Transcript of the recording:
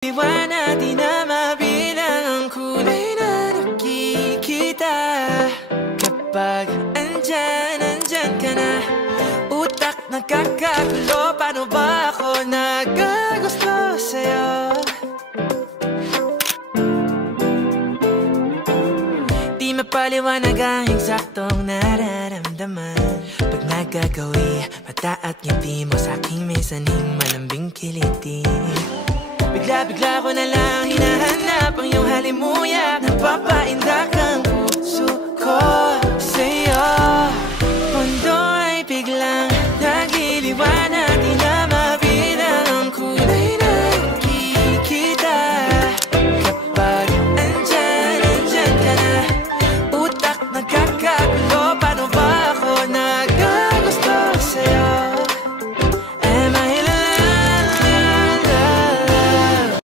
Liwanag di na mabilang ang kulay na nakikita. Kapag andyan ka na, utak nagkakagulo. Paano ba ako nagagusto sa'yo? Di mapaliwanag ang eksaktong nararamdaman pag nagkagawi, mata at ngiti mo sa'king may saning malambing kiliti. Bigla ko na lang hinahanap ang iyong halimuyak. Napapaindak ang puso ko sa'yo.